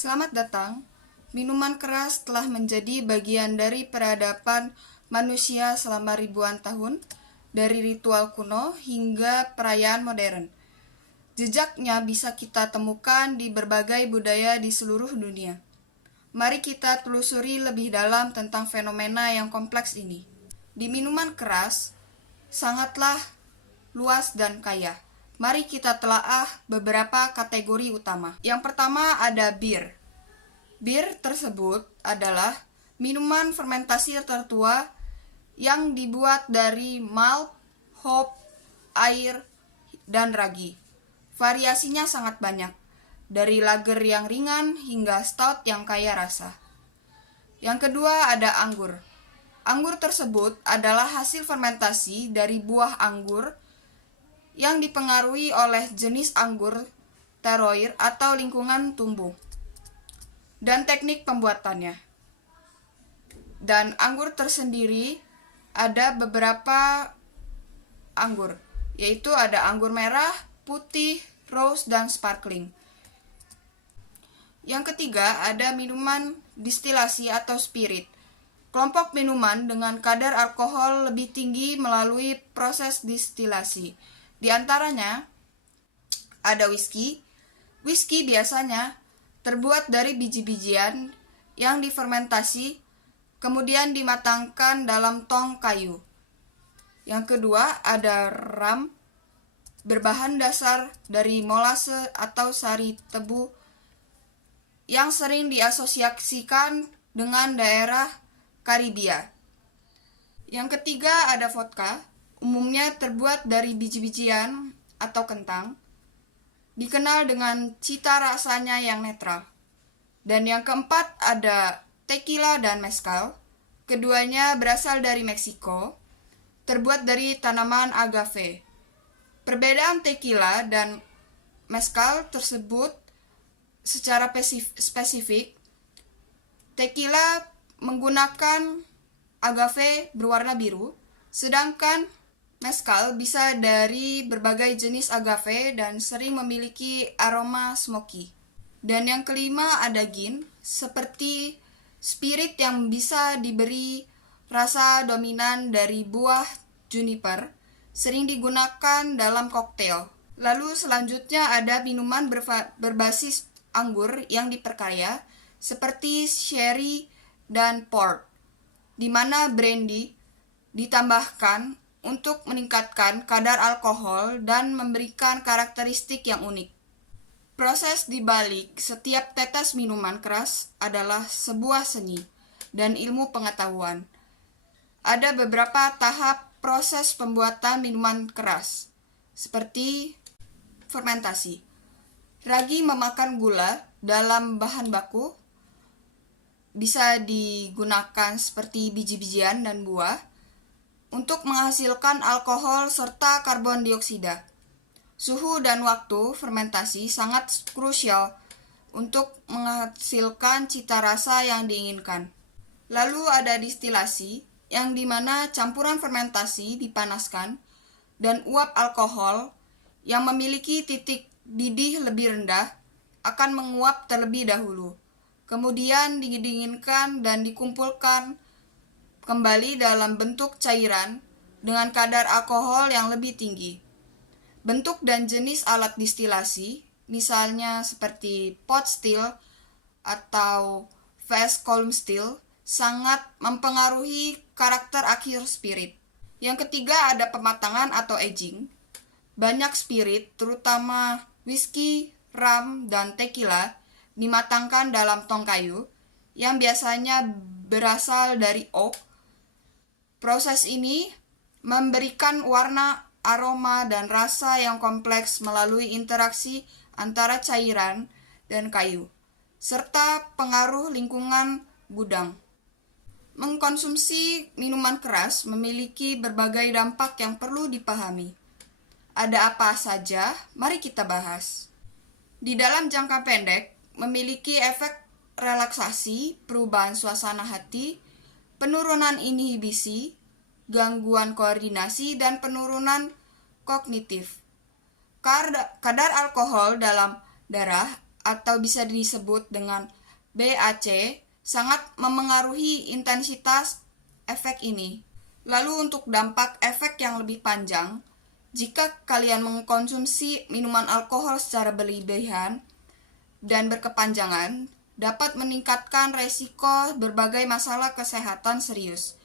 Selamat datang. Minuman keras telah menjadi bagian dari peradaban manusia selama ribuan tahun, dari ritual kuno hingga perayaan modern. Jejaknya bisa kita temukan di berbagai budaya di seluruh dunia. Mari kita telusuri lebih dalam tentang fenomena yang kompleks ini. Di minuman keras, sangatlah luas dan kaya. Mari kita telaah beberapa kategori utama. Yang pertama ada bir. Bir tersebut adalah minuman fermentasi tertua yang dibuat dari malt, hop, air, dan ragi. Variasinya sangat banyak, dari lager yang ringan hingga stout yang kaya rasa. Yang kedua ada anggur. Anggur tersebut adalah hasil fermentasi dari buah anggur yang dipengaruhi oleh jenis anggur, terroir atau lingkungan tumbuh, dan teknik pembuatannya. Dan anggur tersendiri ada beberapa anggur, yaitu ada anggur merah, putih, rose, dan sparkling. Yang ketiga ada minuman distilasi atau spirit. Kelompok minuman dengan kadar alkohol lebih tinggi melalui proses distilasi. Di antaranya ada whisky. Whisky biasanya terbuat dari biji-bijian yang difermentasi, kemudian dimatangkan dalam tong kayu. Yang kedua ada rum, berbahan dasar dari molase atau sari tebu yang sering diasosiasikan dengan daerah Karibia. Yang ketiga ada vodka, umumnya terbuat dari biji-bijian atau kentang, dikenal dengan cita rasanya yang netral. Dan yang keempat ada tequila dan mezcal. Keduanya berasal dari Meksiko, terbuat dari tanaman agave. Perbedaan tequila dan mezcal tersebut secara spesifik. Tequila menggunakan agave berwarna biru, sedangkan mezcal bisa dari berbagai jenis agave dan sering memiliki aroma smoky. Dan yang kelima ada gin, seperti spirit yang bisa diberi rasa dominan dari buah juniper, sering digunakan dalam koktail. Lalu selanjutnya ada minuman berbasis anggur yang diperkaya, seperti sherry dan port, di mana brandy ditambahkan untuk meningkatkan kadar alkohol dan memberikan karakteristik yang unik. Proses di balik setiap tetes minuman keras adalah sebuah seni dan ilmu pengetahuan. Ada beberapa tahap proses pembuatan minuman keras, seperti fermentasi. Ragi memakan gula dalam bahan baku, bisa digunakan seperti biji-bijian dan buah, untuk menghasilkan alkohol serta karbon dioksida. Suhu dan waktu fermentasi sangat krusial untuk menghasilkan cita rasa yang diinginkan. Lalu ada distilasi, yang dimana campuran fermentasi dipanaskan dan uap alkohol yang memiliki titik didih lebih rendah akan menguap terlebih dahulu, kemudian didinginkan dan dikumpulkan kembali dalam bentuk cairan dengan kadar alkohol yang lebih tinggi. Bentuk dan jenis alat distilasi, misalnya seperti pot still atau fast column still, sangat mempengaruhi karakter akhir spirit. Yang ketiga ada pematangan atau aging. Banyak spirit, terutama whisky, rum, dan tequila, dimatangkan dalam tong kayu yang biasanya berasal dari oak. Proses ini memberikan warna, aroma, dan rasa yang kompleks melalui interaksi antara cairan dan kayu, serta pengaruh lingkungan gudang. Mengkonsumsi minuman keras memiliki berbagai dampak yang perlu dipahami. Ada apa saja? Mari kita bahas. Di dalam jangka pendek, memiliki efek relaksasi, perubahan suasana hati, penurunan inhibisi, gangguan koordinasi, dan penurunan kognitif. Kadar alkohol dalam darah atau bisa disebut dengan BAC sangat memengaruhi intensitas efek ini. Lalu untuk dampak efek yang lebih panjang, jika kalian mengkonsumsi minuman alkohol secara berlebihan dan berkepanjangan, dapat meningkatkan resiko berbagai masalah kesehatan serius,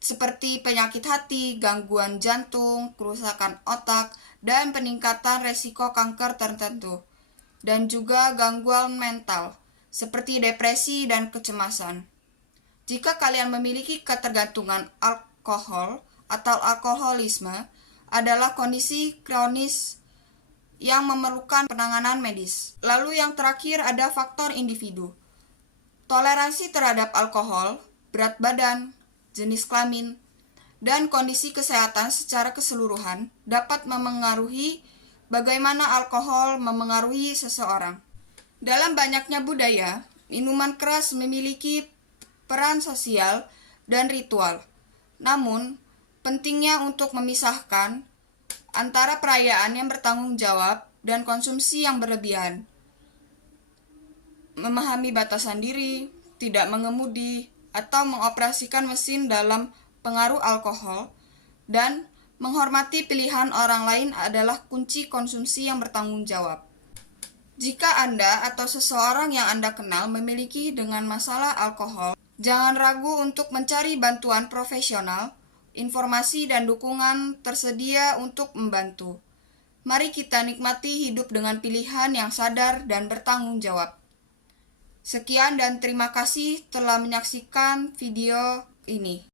seperti penyakit hati, gangguan jantung, kerusakan otak, dan peningkatan resiko kanker tertentu, dan juga gangguan mental, seperti depresi dan kecemasan. Jika kalian memiliki ketergantungan alkohol atau alkoholisme, adalah kondisi kronis yang memerlukan penanganan medis. Lalu yang terakhir ada faktor individu. Toleransi terhadap alkohol, berat badan, jenis kelamin, dan kondisi kesehatan secara keseluruhan dapat memengaruhi bagaimana alkohol memengaruhi seseorang. Dalam banyaknya budaya, minuman keras memiliki peran sosial dan ritual. Namun, pentingnya untuk memisahkan antara perayaan yang bertanggung jawab dan konsumsi yang berlebihan. Memahami batasan diri, tidak mengemudi, atau mengoperasikan mesin dalam pengaruh alkohol, dan menghormati pilihan orang lain adalah kunci konsumsi yang bertanggung jawab. Jika Anda atau seseorang yang Anda kenal memiliki dengan masalah alkohol, jangan ragu untuk mencari bantuan profesional. Informasi dan dukungan tersedia untuk membantu. Mari kita nikmati hidup dengan pilihan yang sadar dan bertanggung jawab. Sekian dan terima kasih telah menyaksikan video ini.